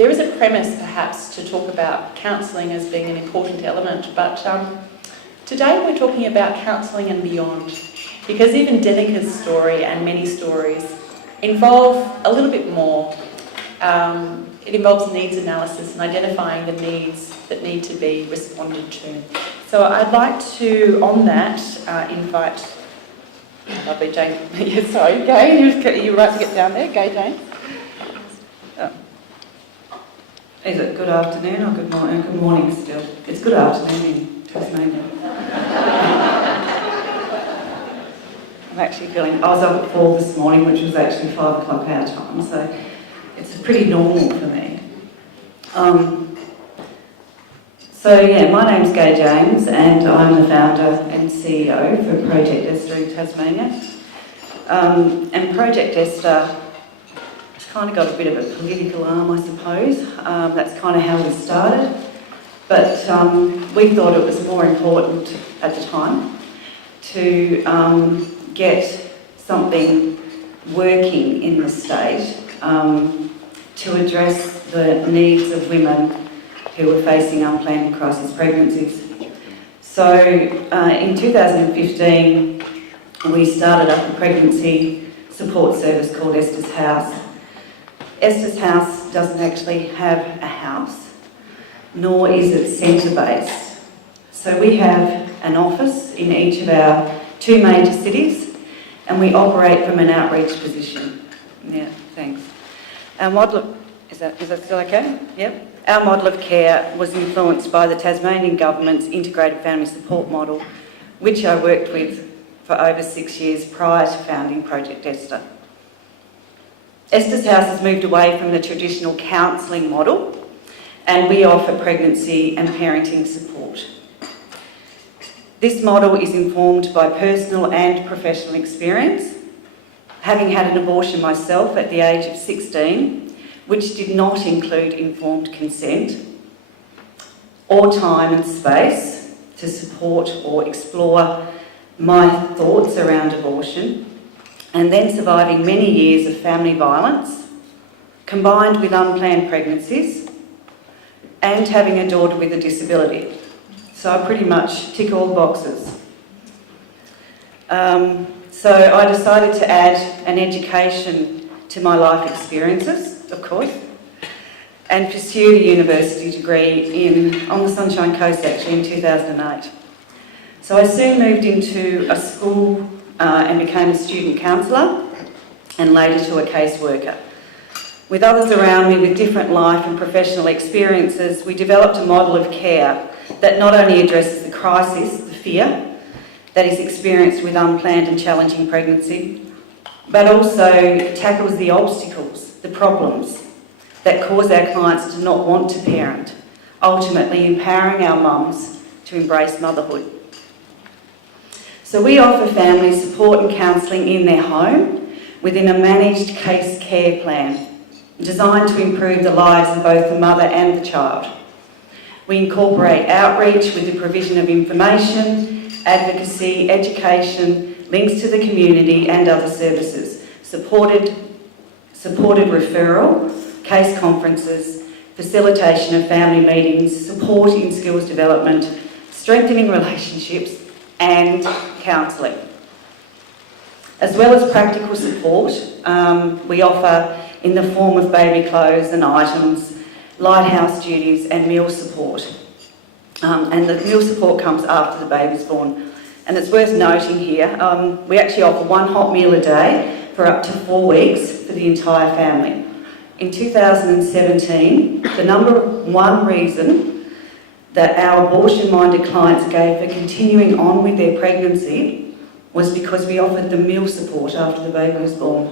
there is a premise perhaps to talk about counselling as being an important element, but today we're talking about counselling and beyond, because even Denica's story and many stories involve a little bit more. It involves needs analysis and identifying the needs that need to be responded to. So I'd like to, on that, invite lovely Jane. Yeah, sorry, Gay, you're right to get down there. Gay, Jane. Oh. Is it good afternoon or good morning? Good morning still. It's good afternoon in Tasmania. I'm actually feeling, I was up at 4 this morning, which was actually 5 o'clock our time, so it's pretty normal for me. My name's Gay James and I'm the founder and CEO for Project Esthers in Tasmania. And Project Esthers has kind of got a bit of a political arm, I suppose. That's kind of how we started. But we thought it was more important at the time to get something working in the state to address the needs of women who were facing unplanned crisis pregnancies. So in 2015, we started up a pregnancy support service called Esthers House. Esthers House doesn't actually have a house, nor is it centre-based. So we have an office in each of our 2 major cities, and we operate from an outreach position. Yeah, thanks. Our model of, is that still okay? Yep. Our model of care was influenced by the Tasmanian Government's integrated family support model, which I worked with for over 6 years prior to founding Project Esthers. Esthers House has moved away from the traditional counselling model, and we offer pregnancy and parenting support. This model is informed by personal and professional experience, having had an abortion myself at the age of 16, which did not include informed consent or time and space to support or explore my thoughts around abortion, and then surviving many years of family violence, combined with unplanned pregnancies, and having a daughter with a disability. So I pretty much tick all the boxes. So I decided to add an education to my life experiences, of course, and pursued a university degree on the Sunshine Coast actually in 2008. So I soon moved into a school and became a student counsellor and later to a caseworker. With others around me with different life and professional experiences, we developed a model of care that not only addresses the crisis, the fear that is experienced with unplanned and challenging pregnancy, but also tackles the obstacles, the problems that cause our clients to not want to parent, ultimately empowering our mums to embrace motherhood. So we offer family support and counselling in their home within a managed case care plan designed to improve the lives of both the mother and the child. We incorporate outreach with the provision of information, advocacy, education, links to the community and other services, supported referral, case conferences, facilitation of family meetings, support in skills development, strengthening relationships and counselling. As well as practical support, we offer in the form of baby clothes and items, lighthouse duties and meal support. And the meal support comes after the baby's born. And it's worth noting here, we actually offer 1 hot meal a day for up to 4 weeks for the entire family. In 2017, the number 1 reason that our abortion-minded clients gave for continuing on with their pregnancy was because we offered them meal support after the baby was born.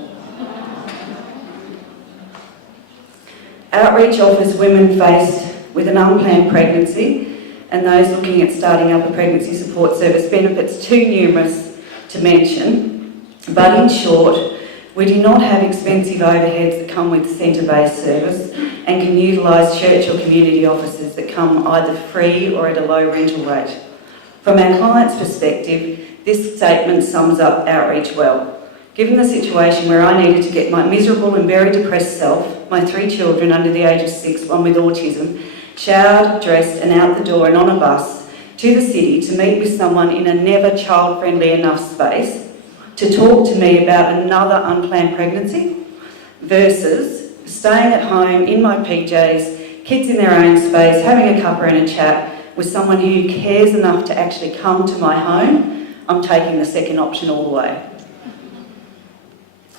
Outreach offers women faced with an unplanned pregnancy and those looking at starting up a pregnancy support service benefits too numerous to mention, but in short, we do not have expensive overheads that come with centre-based service and can utilise church or community offices that come either free or at a low rental rate. From our client's perspective, this statement sums up outreach well. given the situation where I needed to get my miserable and very depressed self, my 3 children under the age of 6, one with autism, showered, dressed and out the door and on a bus to the city to meet with someone in a never child-friendly enough space to talk to me about another unplanned pregnancy versus staying at home in my PJs, kids in their own space, having a cuppa and a chat with someone who cares enough to actually come to my home, I'm taking the second option all the way.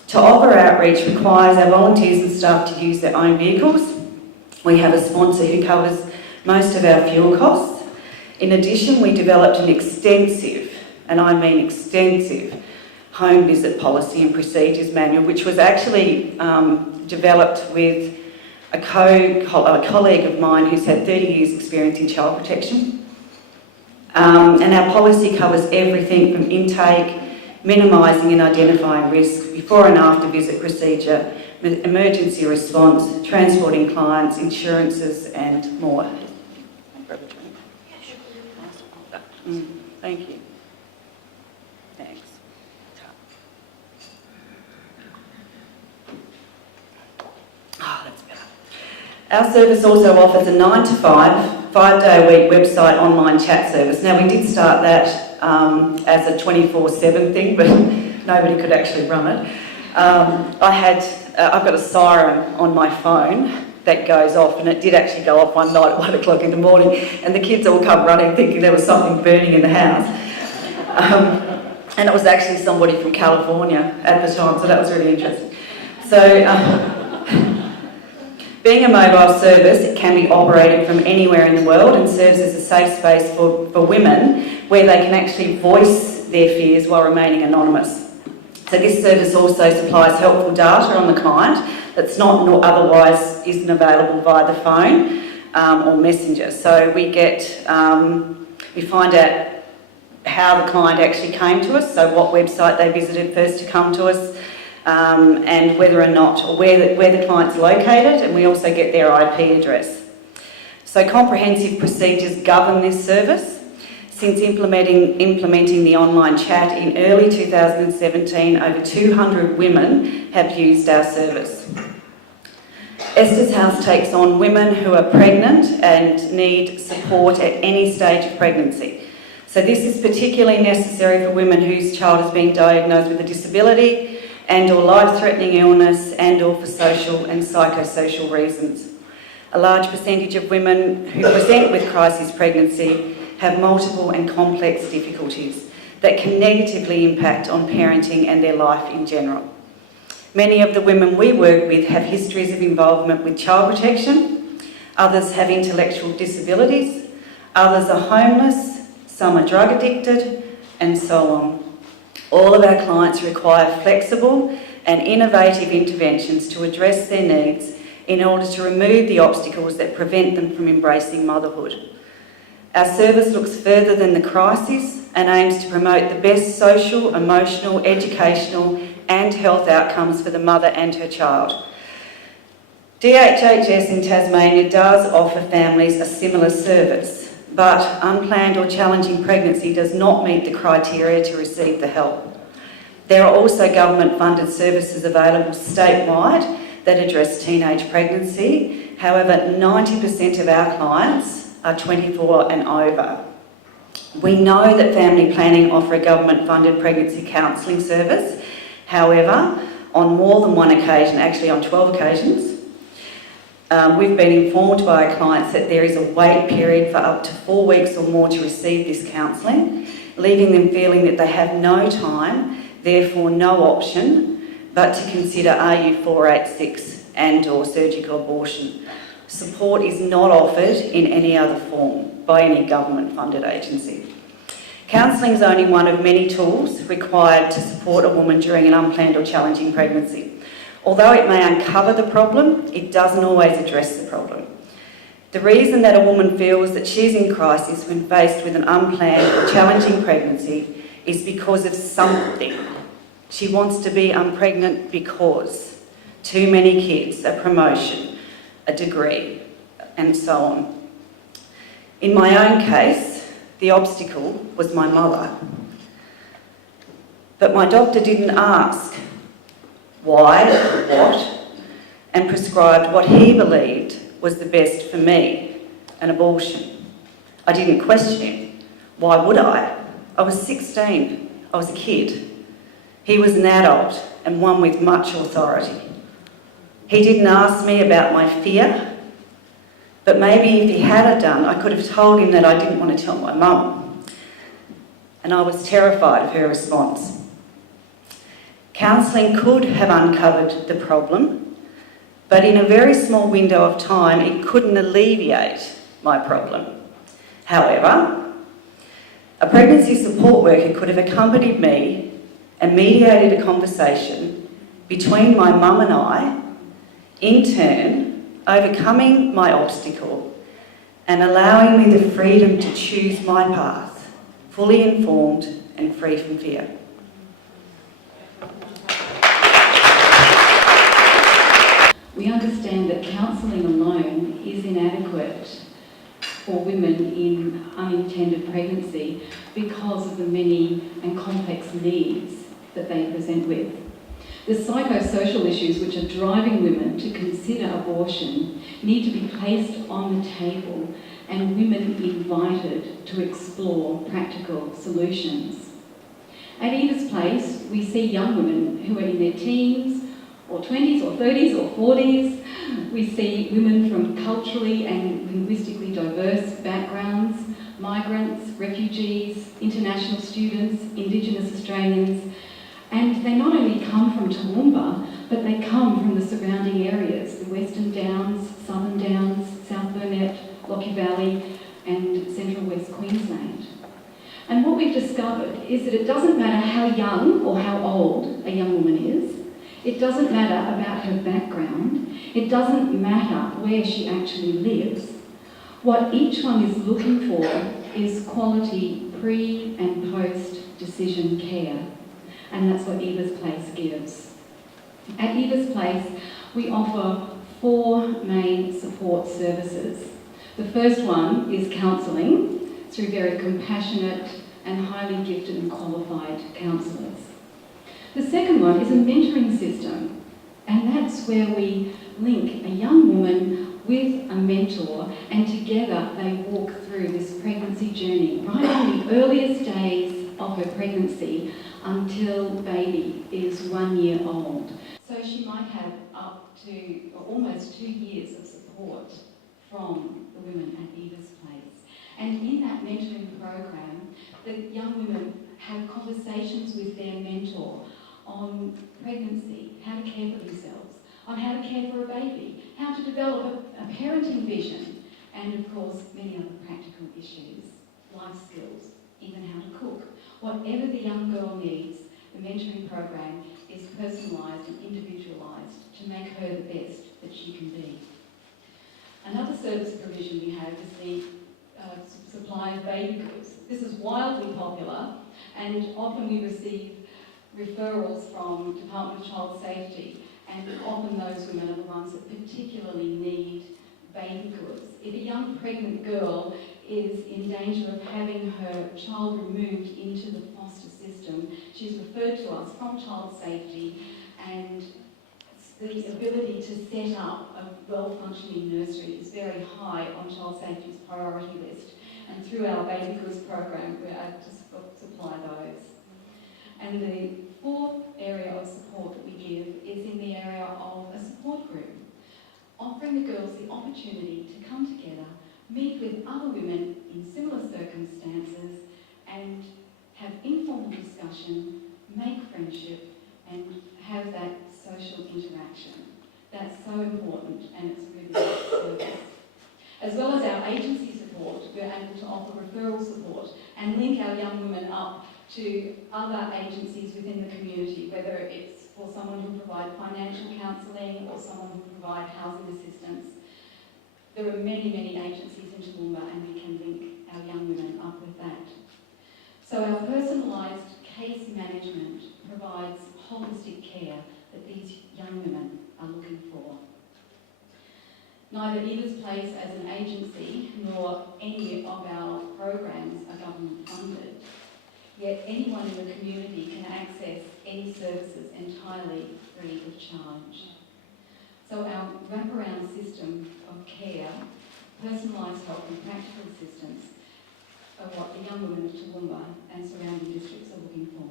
To offer outreach requires our volunteers and staff to use their own vehicles. We have a sponsor who covers most of our fuel costs. In addition, we developed an extensive, and I mean extensive, home visit policy and procedures manual, which was actually developed with a colleague of mine who's had 30 years experience in child protection. And our policy covers everything from intake, minimising and identifying risk, before and after visit procedure, emergency response, transporting clients, insurances and more. Thank you. Thanks. That's better. Our service also offers a 9 to 5, 5-day-a-week website online chat service. Now, we did start that as a 24/7 thing, but nobody could actually run it. I've got a siren on my phone that goes off, and it did actually go off one night at 1 o'clock in the morning, and the kids all come running thinking there was something burning in the house. And it was actually somebody from California at the time, so that was really interesting. So, being a mobile service, it can be operated from anywhere in the world and serves as a safe space for women where they can actually voice their fears while remaining anonymous. So this service also supplies helpful data on the client that's not nor otherwise isn't available via the phone or messenger. So we find out how the client actually came to us, so what website they visited first to come to us, and whether or not, or where the client's located, and we also get their IP address. So comprehensive procedures govern this service. Since implementing the online chat in early 2017, over 200 women have used our service. Esthers House takes on women who are pregnant and need support at any stage of pregnancy. So this is particularly necessary for women whose child has been diagnosed with a disability and or life-threatening illness and or for social and psychosocial reasons. A large percentage of women who present with crisis pregnancy have multiple and complex difficulties that can negatively impact on parenting and their life in general. Many of the women we work with have histories of involvement with child protection, others have intellectual disabilities, others are homeless, some are drug addicted, and so on. All of our clients require flexible and innovative interventions to address their needs in order to remove the obstacles that prevent them from embracing motherhood. Our service looks further than the crisis and aims to promote the best social, emotional, educational and health outcomes for the mother and her child. DHHS in Tasmania does offer families a similar service, but unplanned or challenging pregnancy does not meet the criteria to receive the help. There are also government-funded services available statewide that address teenage pregnancy. However, 90% of our clients are 24 and over. We know that family planning offer a government-funded pregnancy counselling service. However, on more than one occasion, actually on 12 occasions, we've been informed by our clients that there is a wait period for up to 4 weeks or more to receive this counselling, leaving them feeling that they have no time, therefore no option, but to consider RU 486 and or surgical abortion. Support is not offered in any other form by any government-funded agency. Counselling is only one of many tools required to support a woman during an unplanned or challenging pregnancy. Although it may uncover the problem, it doesn't always address the problem. The reason that a woman feels that she's in crisis when faced with an unplanned or challenging pregnancy is because of something. She wants to be unpregnant because too many kids, a promotion, a degree, and so on. In my own case, the obstacle was my mother. But my doctor didn't ask why, what, and prescribed what he believed was the best for me, an abortion. I didn't question him. Why would I? I was 16. I was a kid. He was an adult and one with much authority. He didn't ask me about my fear, but maybe if he had done, I could have told him that I didn't want to tell my mum. And I was terrified of her response. Counselling could have uncovered the problem, but in a very small window of time, it couldn't alleviate my problem. However, a pregnancy support worker could have accompanied me and mediated a conversation between my mum and I, in turn, overcoming my obstacle and allowing me the freedom to choose my path, fully informed and free from fear. We understand that counselling alone is inadequate for women in unintended pregnancy because of the many and complex needs that they present with. The psychosocial issues which are driving women to consider abortion need to be placed on the table and women invited to explore practical solutions. At Eva's Place, we see young women who are in their teens, or 20s or 30s or 40s. We see women from culturally and linguistically diverse backgrounds, migrants, refugees, international students, Indigenous Australians, and they not only come from Toowoomba, but they come from the surrounding areas, the Western Downs, Southern Downs, South Burnett, Lockie Valley, and Central West Queensland. And what we've discovered is that it doesn't matter how young or how old a young woman is. It doesn't matter about her background. It doesn't matter where she actually lives. What each one is looking for is quality pre- and post-decision care. And that's what Eva's Place gives. At Eva's Place, we offer 4 main support services. The first one is counselling through very compassionate and highly gifted and qualified counsellors. The second one is a mentoring system, and that's where we link a young woman with a mentor, and together they walk through this pregnancy journey right from the earliest days of her pregnancy until baby is 1 year old. So she might have up to almost 2 years of support from the women at Eva's Place. And in that mentoring program, the young women have conversations with their mentor on pregnancy, how to care for themselves, on how to care for a baby, how to develop a parenting vision, and of course many other practical issues, life skills, even how to cook. Whatever the young girl needs, the mentoring program is personalised and individualised to make her the best that she can be. Another service provision we have is the supply of baby goods. This is wildly popular, and often we receive referrals from Department of Child Safety, and often those women are the ones that particularly need baby goods. If a young pregnant girl is in danger of having her child removed into the foster system, she's referred to us from Child Safety, and the ability to set up a well-functioning nursery is very high on Child Safety's priority list. And through our baby goods program, we're able to supply those. And the fourth area of support that we give is in the area of a support group, offering the girls the opportunity to come together, meet with other women in similar circumstances, and have informal discussion, make friendship, and have that social interaction. That's so important, and it's really good service. As well as our agency support, we're able to offer referral support and link our young women up to other agencies within the community, whether it's for someone who provide financial counselling or someone who provide housing assistance. There are many, many agencies in Toowoomba, and we can link our young women up with that. So our personalised case management provides holistic care that these young women are looking for. Neither Eva's Place as an agency nor any of our programs are government funded. Yet anyone in the community can access any services entirely free of charge. So our wraparound system of care, personalised help and practical assistance are what the young women of Toowoomba and surrounding districts are looking for.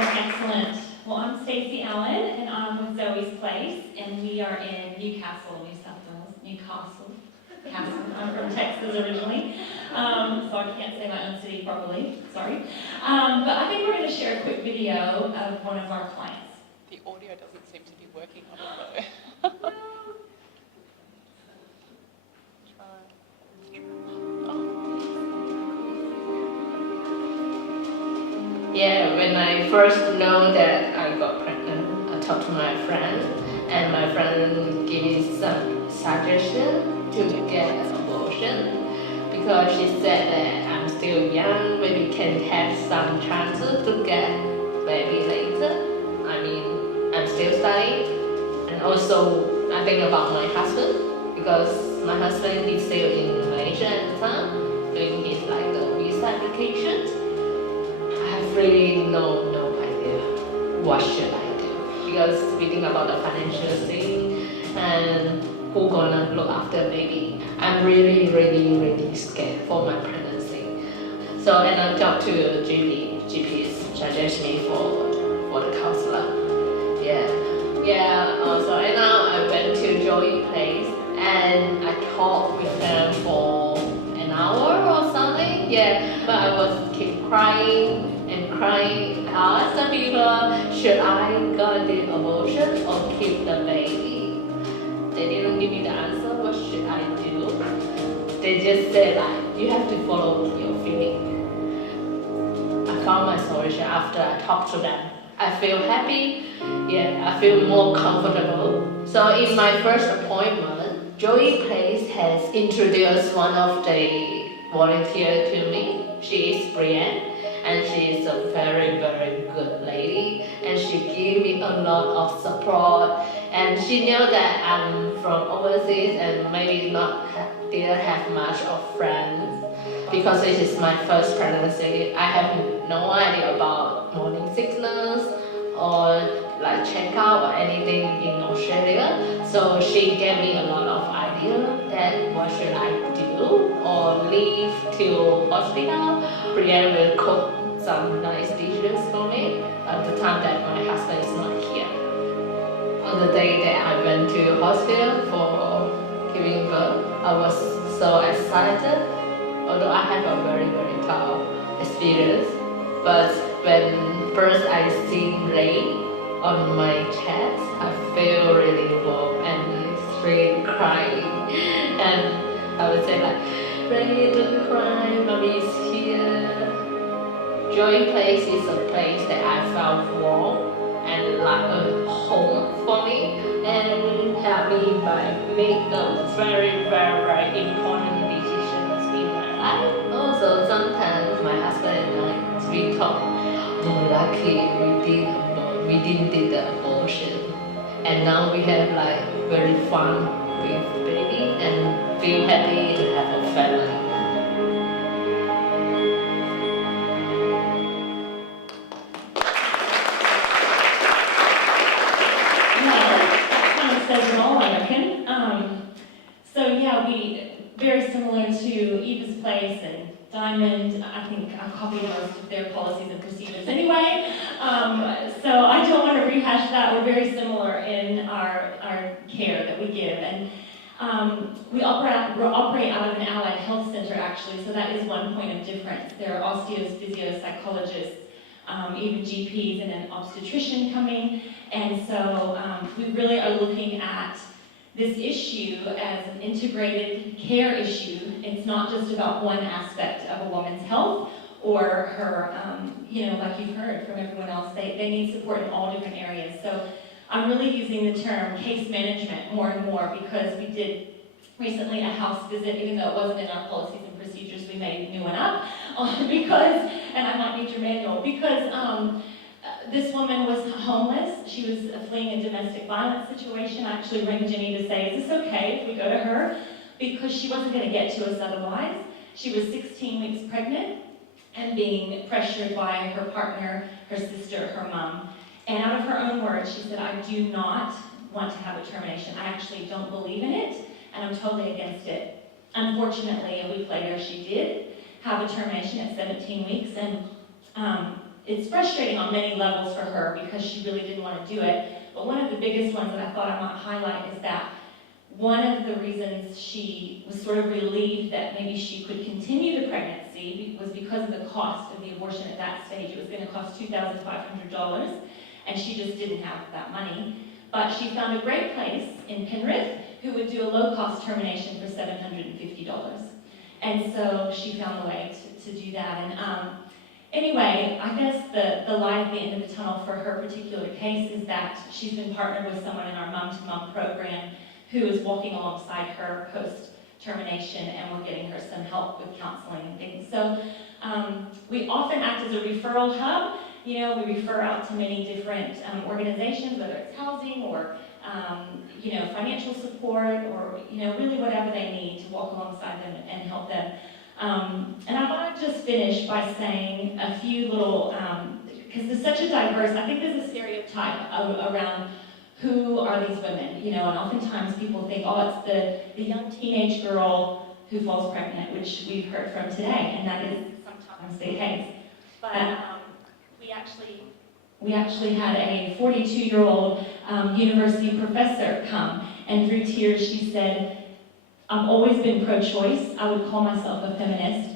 Excellent. Well, I'm Stacey Allen, and I'm with Zoe's Place, and we are in Newcastle, New South Wales. Newcastle. I'm from Texas originally, so I can't say my own city properly. Sorry. But I think we're going to share a quick video of one of our clients. The audio doesn't seem to be working on it though. Yeah, when I first know that I got pregnant, I talked to my friend, and my friend gave me some suggestion to get an abortion because she said that I'm still young, maybe can have some chances to get baby later. I mean, I'm still studying, and also I think about my husband because my husband is still in Malaysia at the time doing his visa applications. Really no idea what should I do because we think about the financial thing and who gonna look after baby. I'm really scared for my pregnancy. So and I talked to a GPs suggest me for the counselor. So and now I went to Joey place and I talked with them for an hour or something. But I was keep crying. I asked the people, should I go the abortion or keep the baby? They didn't give me the answer, what should I do? They just said you have to follow your feeling. I found my solution after I talked to them. I feel happy, I feel more comfortable. So in my first appointment, Joey Place has introduced one of the volunteers to me. She is Brienne. And she is a very good lady, and she gave me a lot of support. And she knew that I'm from overseas and maybe didn't have much of friends because this is my first pregnancy. I have no idea about morning sickness or checkout or anything in Australia. So she gave me a lot of idea that what should I do or leave to hospital. Brienne will cook some nice dishes for me at the time that my husband is not here. On the day that I went to hospital for giving birth, I was so excited, although I have a very tough experience. But when first I see rain on my chest, I feel really warm and it's really crying. And I would say Rain, don't cry, mommy is here. Joy Place is a place that I felt warm and like a home for me and helped me by make the very important decisions in my life. Also, sometimes my husband and I, we talk, lucky we didn't do the abortion. And now we have very fun with baby and feel happy to have a family. Says it all, I reckon. We very similar to Eva's Place and Diamond. I think I copied most of their policies and procedures anyway. So I don't want to rehash that. We're very similar in our care that we give, and we operate out of an allied health center actually. So that is one point of difference. There are osteos, physios, psychologists, even GPs and an obstetrician coming. And so we really are looking at this issue as an integrated care issue. It's not just about one aspect of a woman's health or her, like you've heard from everyone else, they need support in all different areas. So I'm really using the term case management more and more because we did recently a house visit, even though it wasn't in our policies and procedures, we made a new one up because, and I might need your manual, because this woman was homeless. She was fleeing a domestic violence situation. I actually rang Jenny to say, is this okay if we go to her? because she wasn't going to get to us otherwise. She was 16 weeks pregnant and being pressured by her partner, her sister, her mum. And out of her own words, she said, I do not want to have a termination. I actually don't believe in it, and I'm totally against it. Unfortunately, a week later, she did have a termination at 17 weeks, and it's frustrating on many levels for her because she really didn't want to do it. But one of the biggest ones that I thought I might highlight is that one of the reasons she was sort of relieved that maybe she could continue the pregnancy was because of the cost of the abortion at that stage. It was going to cost $2,500, and she just didn't have that money. But she found a great place in Penrith who would do a low-cost termination for $750. And so she found a way to do that. And anyway, I guess the light at the end of the tunnel for her particular case is that she's been partnered with someone in our mum-to-mum program who is walking alongside her post-termination, and we're getting her some help with counseling and things. So we often act as a referral hub. You know, we refer out to many different organizations, whether it's housing or you know, financial support, or you know, really whatever they need to walk alongside them and help them. And I want to just finish by saying a few little, because there's such a diverse, I think there's a stereotype around who are these women, you know, and oftentimes people think, oh, it's the young teenage girl who falls pregnant, which we've heard from today, and that is sometimes the case. But we actually had a 42-year-old university professor come, and through tears she said, I've always been pro-choice. I would call myself a feminist,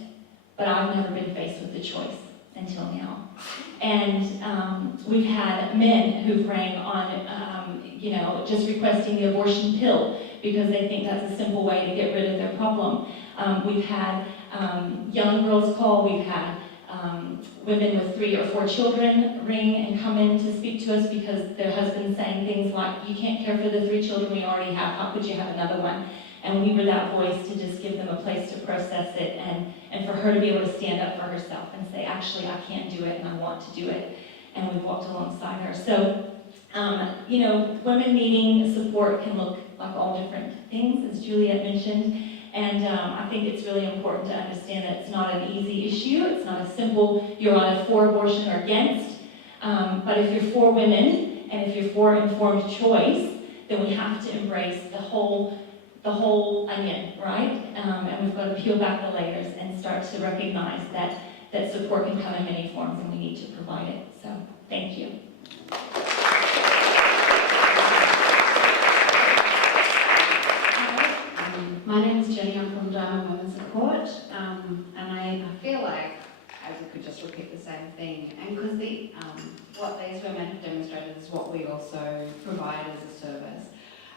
but I've never been faced with the choice until now. And we've had men who've rang on, you know, just requesting the abortion pill because they think that's a simple way to get rid of their problem. We've had young girls call. We've had women with 3 or 4 children ring and come in to speak to us because their husband's saying things like, you can't care for the 3 children we already have, how could you have another one? And we were that voice to just give them a place to process it, and for her to be able to stand up for herself and say, actually, I can't do it and I want to do it. And we've walked alongside her. So, you know, women needing support can look like all different things, as Juliet mentioned. And I think it's really important to understand that it's not an easy issue. It's not a simple, you're either for abortion or against. But if you're for women, and if you're for informed choice, then we have to embrace the whole onion, right? And we've got to peel back the layers and start to recognize that support can come in many forms, and we need to provide it. So, thank you. My name is Jenny. I'm from Diamond Women's Support, and I feel like I could just repeat the same thing. And because what these women have demonstrated is what we also provide as a service.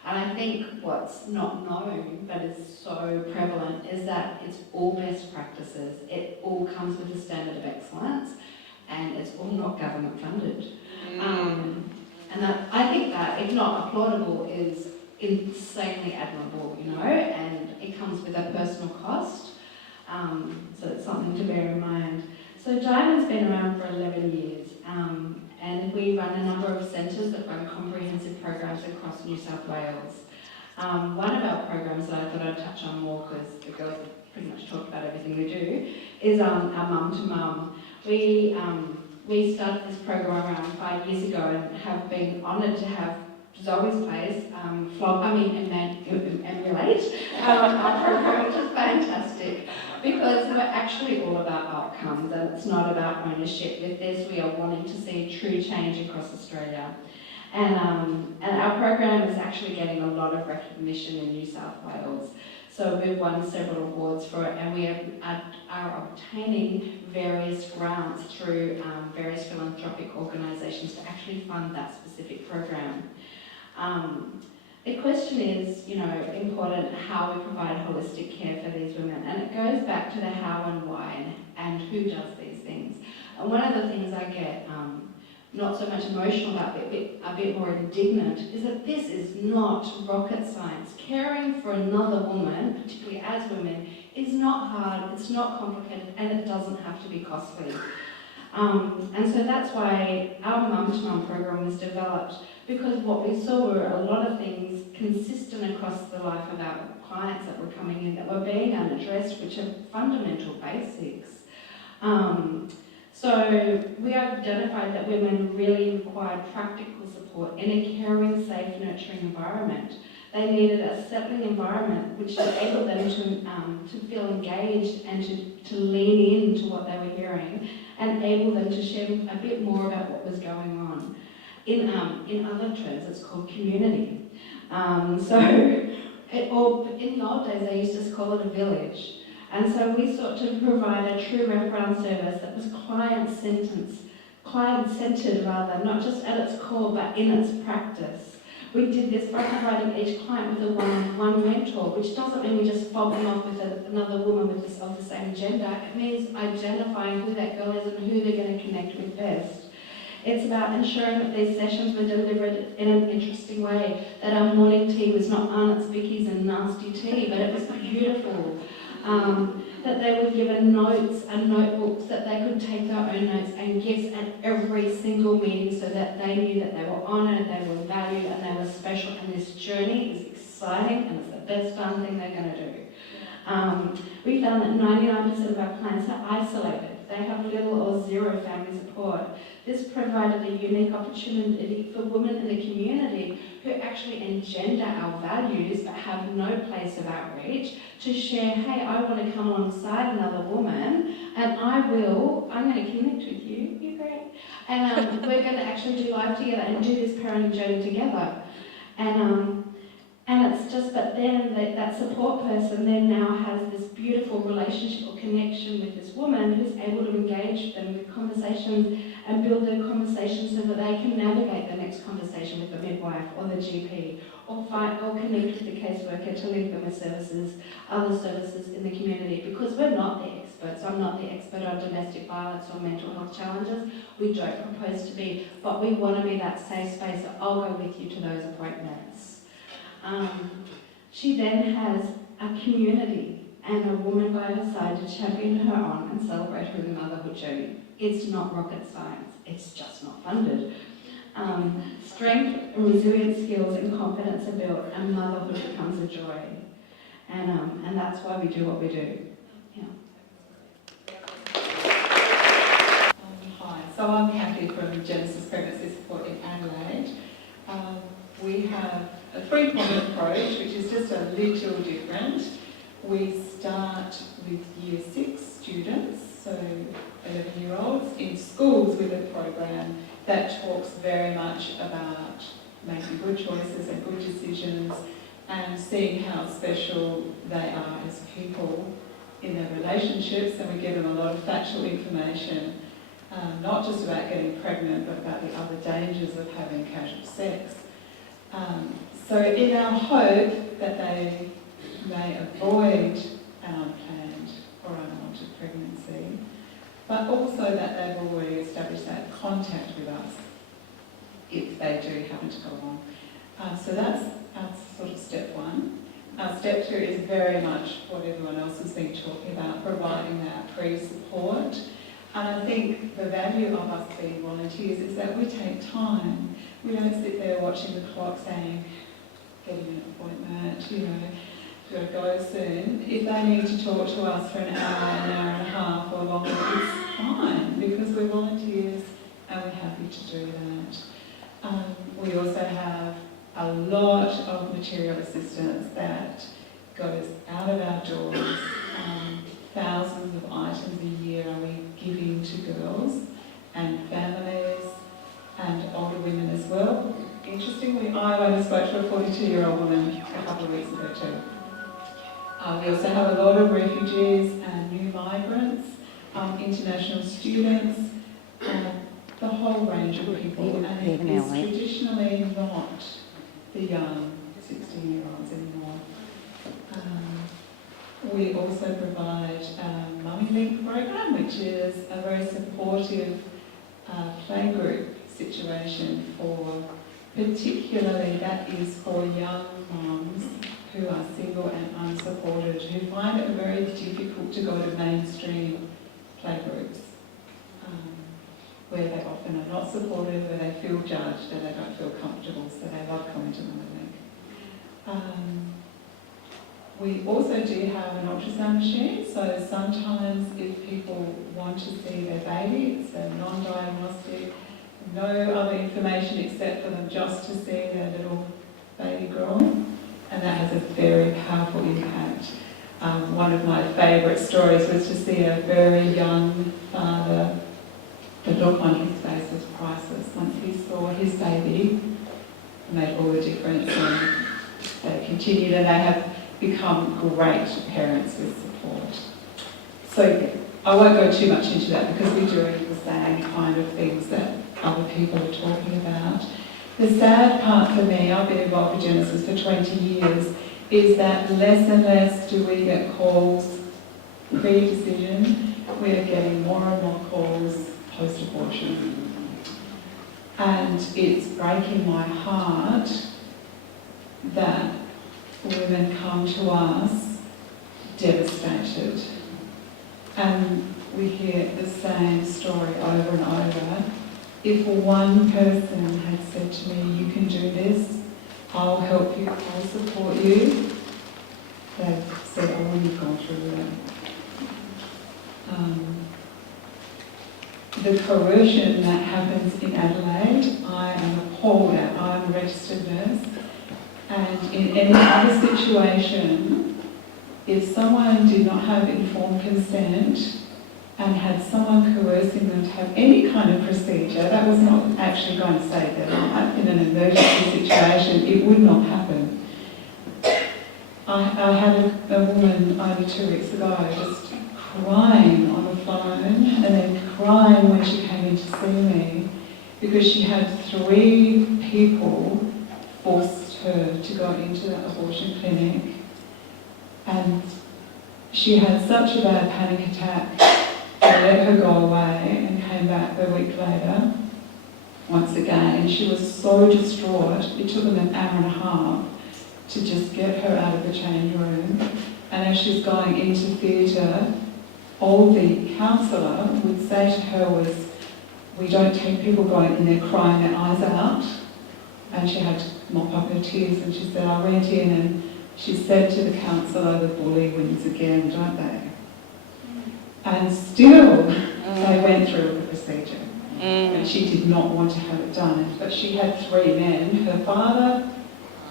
And I think what's not known, but is so prevalent, is that it's all best practices. It all comes with a standard of excellence, and it's all not government funded. And that, I think that, if not applaudable, is insanely admirable, you know, and it comes with a personal cost. So it's something to bear in mind. So Diamond's been around for 11 years, and we run a number of centres that run comprehensive programs across New South Wales. One of our programs that I thought I'd touch on more, because the girls have pretty much talked about everything we do, is our mum-to-mum. We started this program around 5 years ago and have been honoured to have Zoe's place, emulate our program, which is fantastic, because we're actually all about outcomes and it's not about ownership. With this, we are wanting to see true change across Australia. And our program is actually getting a lot of recognition in New South Wales. So we've won several awards for it, and we are obtaining various grants through various philanthropic organisations to actually fund that specific program. The question is, you know, important how we provide holistic care for these women, and it goes back to the how and why and who does these things. And one of the things I get not so much emotional about, but a bit more indignant, is that this is not rocket science. Caring for another woman, particularly as women, is not hard, it's not complicated, and it doesn't have to be costly. And so that's why our mum-to-mum program was developed, because what we saw were a lot of things consistent across the life of our clients that were coming in that were being unaddressed, which are fundamental basics. So we identified that women really required practical support in a caring, safe, nurturing environment. They needed a settling environment which enabled them to feel engaged and to lean into what they were hearing and enable them to share a bit more about what was going on. In other terms, it's called community. In the old days, they used to call it a village. And so we sought to provide a true wraparound service that was client-centered rather, not just at its core, but in its practice. We did this by providing each client with a one-on-one mentor, which doesn't mean we just fob them off with another woman of the same gender. It means identifying who that girl is and who they're going to connect with best. It's about ensuring that these sessions were delivered in an interesting way, that our morning tea was not Arnott's Bickies and nasty tea, but it was beautiful. That they were given notes and notebooks, that they could take their own notes and gifts at every single meeting so that they knew that they were honoured, they were valued and they were special, and this journey is exciting and it's the best fun thing they're going to do. We found that 99% of our clients are isolated. They have little or zero family support. This provided a unique opportunity for women in the community who actually engender our values but have no place of outreach to share, hey, I want to come alongside another woman and I'm going to connect with you, you're great, and we're going to actually do life together and do this parenting journey together. And it's just that then that support person then now has this beautiful relationship or connection with this woman who's able to engage them with conversations and build their conversation so that they can navigate the next conversation with the midwife or the GP or connect with the caseworker to link them with other services in the community, because we're not the experts. I'm not the expert on domestic violence or mental health challenges. We don't propose to be, but we want to be that safe space. So I'll go with you to those appointments. She then has a community and a woman by her side to champion her on and celebrate her motherhood journey. It's not rocket science, it's just not funded. Strength and resilient skills and confidence are built and motherhood becomes a joy. And that's why we do what we do. Yeah. Hi, so I'm Kathy from Genesis Pregnancy Support in Adelaide. We have a three-point approach, which is just a little different. We start with Year 6 students, so 11-year-olds, in schools with a program that talks very much about making good choices and good decisions and seeing how special they are as people in their relationships, and we give them a lot of factual information, not just about getting pregnant, but about the other dangers of having casual sex. So in our hope that they may avoid an unplanned or unwanted pregnancy, but also that they've already established that contact with us if they do happen to go on. So that's our sort of step one. Step two is very much what everyone else has been talking about, providing that pre-support. And I think the value of us being volunteers is that we take time. We don't sit there watching the clock saying, getting an appointment, got to go soon. If they need to talk to us for an hour and a half or longer, it's fine, because we're volunteers and we're happy to do that. We also have a lot of material assistance that goes out of our doors. Thousands of items a year are we giving to girls and families and older women as well. Interestingly, I only spoke to a 42-year-old woman a couple of weeks ago too. We also have a lot of refugees and new migrants, international students, the whole range of people, and it is traditionally not the young 16-year-olds anymore. We also provide a Mummy Link program, which is a very supportive playgroup situation for, particularly that is for young mums who are single and unsupported, who find it very difficult to go to mainstream playgroups, where they often are not supported, where they feel judged and they don't feel comfortable, so they love coming to Mummy Link. We also do have an ultrasound machine, so sometimes if people want to see their baby, it's a non-diagnostic, no other information except for them just to see their little baby girl, and that has a very powerful impact. One of my favourite stories was to see a very young father. The look on his face was priceless. Once he saw his baby, it made all the difference, and they continued, and they have become great parents with support. So I won't go too much into that because we're doing the same kind of things that other people are talking about. The sad part for me, I've been involved with Genesis for 20 years, is that less and less do we get calls pre-decision. We are getting more and more calls post-abortion. And it's breaking my heart that women come to us devastated. And we hear the same story over and over. If one person had said to me, you can do this, I'll help you, I'll support you, they've said, oh, we've gone through that. The coercion that happens in Adelaide, I am appalled at. I'm a registered nurse. And in any other situation, if someone did not have informed consent and had someone coercing them to have any kind of procedure, that was not actually going to save their life. In an emergency situation, it would not happen. I had a woman only 2 weeks ago just crying on the phone and then crying when she came in to see me because she had 3 people forced her to go into that abortion clinic, and she had such a bad panic attack. They let her go away and came back a week later once again, and she was so distraught. It took them an hour and a half to just get her out of the change room, and as she's going into theatre, all the counsellor would say to her was, we don't take people going in there crying their eyes out. And she had to mop up her tears, and she said, I went in and she said to the counsellor, the bully wins again, don't they? And still they went through the procedure. And she did not want to have it done. But she had 3 men, her father,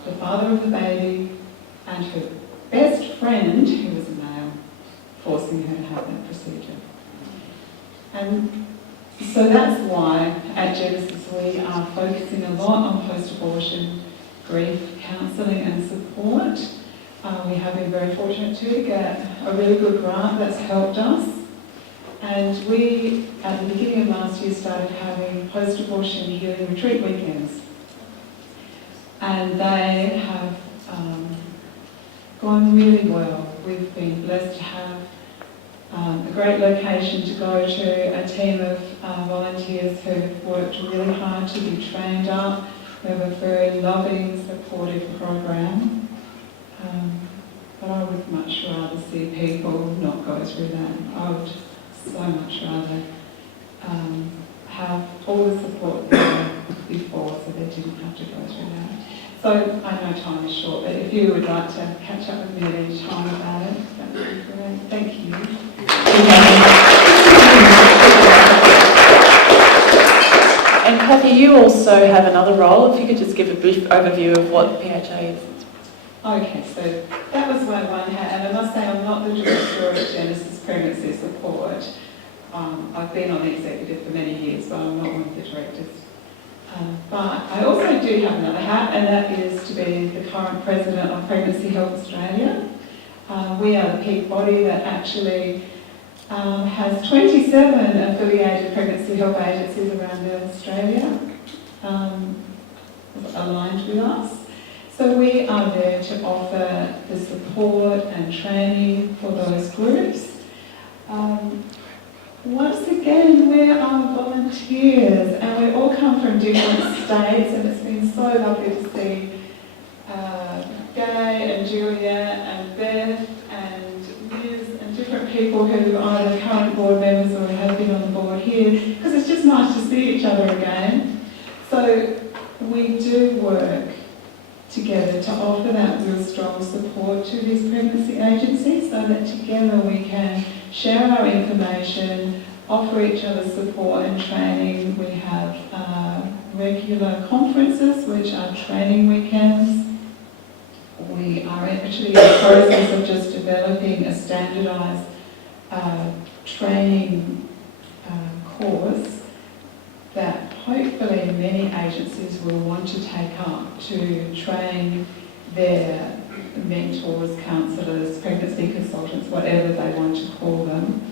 the father of the baby, and her best friend, who was a male, forcing her to have that procedure. And so that's why at Genesis we are focusing a lot on post-abortion grief, counselling and support. We have been very fortunate to get a really good grant that's helped us. And we, at the beginning of last year, started having post-abortion healing retreat weekends. And they have gone really well. We've been blessed to have a great location to go to, a team of volunteers who have worked really hard to be trained up. We have a very loving, supportive program. But I would much rather see people not go through that. I would so much rather have all the support there before so they didn't have to go through that. So I know time is short, but if you would like to catch up with me at any time about it, that would be great. Thank you. And Kathy, you also have another role. If you could just give a brief overview of what PHA is. Okay, so that was my one hat, and I must say I'm not the director of Genesis Pregnancy Support. I've been on the executive for many years, but I'm not one of the directors. But I also do have another hat, and that is to be the current president of Pregnancy Health Australia. We are the peak body that actually has 27 affiliated pregnancy health agencies around Australia aligned with us. So we are there to offer the support and training for those groups. Once again, we are volunteers and we all come from different states, and it's been so lovely to see Gay and Juliet and Beth and Liz and different people who are either current board members or have been on the board here, because it's just nice to see each other again. So we do work to together to offer that real strong support to these pregnancy agencies so that together we can share our information, offer each other support and training. We have regular conferences, which are training weekends. We are actually in the process of just developing a standardised training course that hopefully many agencies will want to take up to train their mentors, counsellors, pregnancy consultants, whatever they want to call them.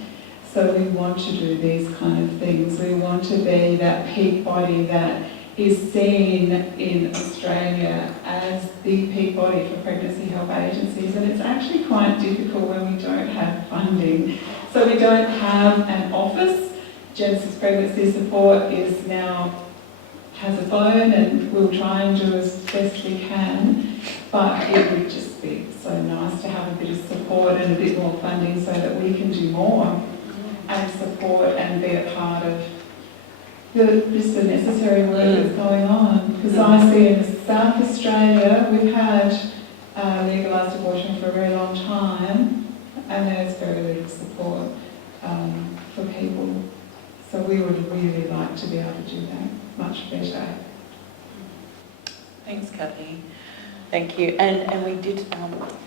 So we want to do these kind of things. We want to be that peak body that is seen in Australia as the peak body for pregnancy help agencies, and it's actually quite difficult when we don't have funding. So we don't have an office. Genesis Pregnancy Support has a phone, and we'll try and do as best we can, but it would just be so nice to have a bit of support and a bit more funding so that we can do more and support and be a part of the necessary work that's going on. Because I see in South Australia, we've had legalised abortion for a very long time, and there's very little support for people. So we would really like to be able to do that much better. Thanks, Kathy. Thank you. And we did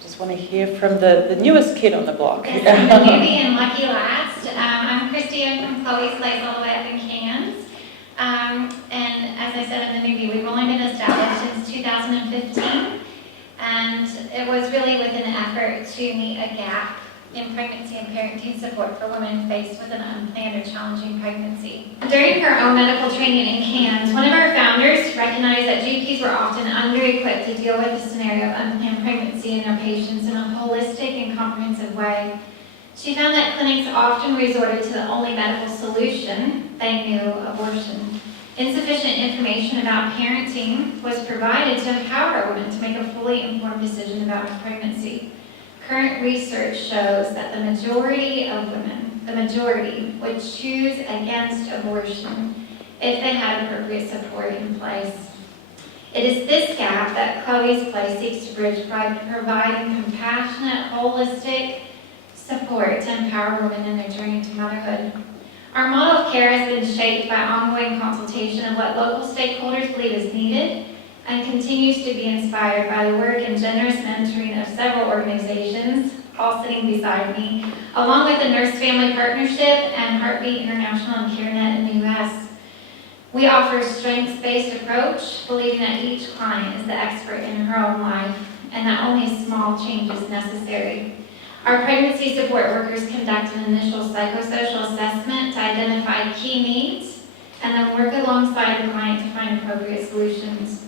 just want to hear from the newest kid on the block. Yes, I'm the newbie and lucky last. I'm Christy. I'm from Chloe's Place all the way up in Cairns. And as I said, I'm the newbie. We've only been established since 2015. And it was really with an effort to meet a gap in pregnancy and parenting support for women faced with an unplanned or challenging pregnancy. During her own medical training in Cairns, one of our founders recognized that GPs were often under-equipped to deal with the scenario of unplanned pregnancy in their patients in a holistic and comprehensive way. She found that clinics often resorted to the only medical solution they knew, abortion. Insufficient information about parenting was provided to empower women to make a fully informed decision about a pregnancy. Current research shows that the majority of women, would choose against abortion if they had appropriate support in place. It is this gap that Chloe's Place seeks to bridge by providing compassionate, holistic support to empower women in their journey to motherhood. Our model of care has been shaped by ongoing consultation of what local stakeholders believe is needed, and continues to be inspired by the work and generous mentoring of several organizations, all sitting beside me, along with the Nurse Family Partnership and Heartbeat International and CareNet in the U.S. We offer a strengths-based approach, believing that each client is the expert in her own life and that only a small change is necessary. Our pregnancy support workers conduct an initial psychosocial assessment to identify key needs and then work alongside the client to find appropriate solutions.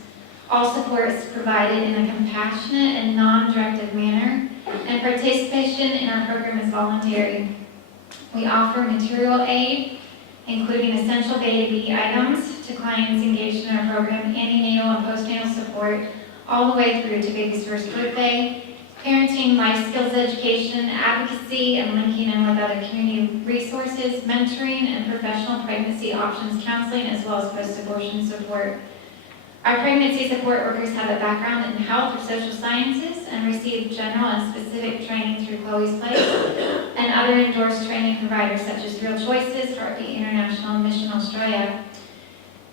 All support is provided in a compassionate and non-directive manner, and participation in our program is voluntary. We offer material aid, including essential baby items to clients engaged in our program, antenatal and postnatal support, all the way through to baby's first birthday, parenting, life skills education, advocacy, and linking in with other community resources, mentoring, and professional pregnancy options counseling, as well as post-abortion support. Our pregnancy support workers have a background in health or social sciences and receive general and specific training through Chloe's Place and other endorsed training providers such as Real Choices, Heartbeat International, and Mission Australia.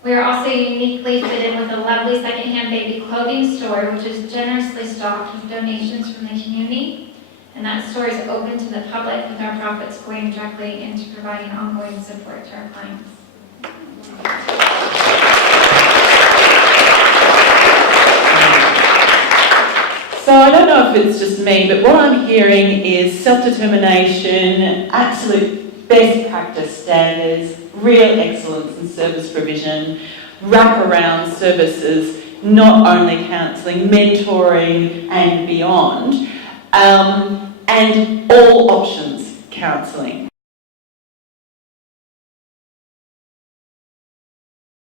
We are also uniquely fitted with a lovely secondhand baby clothing store, which is generously stocked with donations from the community. And that store is open to the public, with our profits going directly into providing ongoing support to our clients. So I don't know if it's just me, but what I'm hearing is self-determination, absolute best practice standards, real excellence in service provision, wraparound services, not only counselling, mentoring and beyond, and all options counselling.